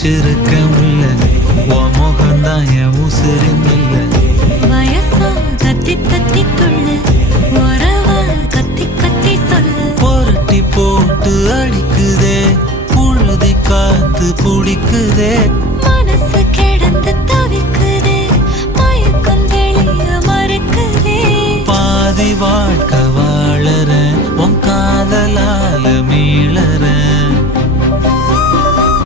வச்சிருக்க முல்ல உன் முகம்தான் என் உசுரின் இல்ல வயசா தத்தி தத்தி துள்ளு உறவா கத்தி கத்தி சொல்லு புரட்டி போட்டு அடிக்குதே புழுதி காத்து புடிக்குதே மனசு கிடந்து தவிக்குதே மயக்கம் தெளிய மறுக்குதே பாதி வாழ்க்கை வாழறேன் உன் காதலால மீளறேன்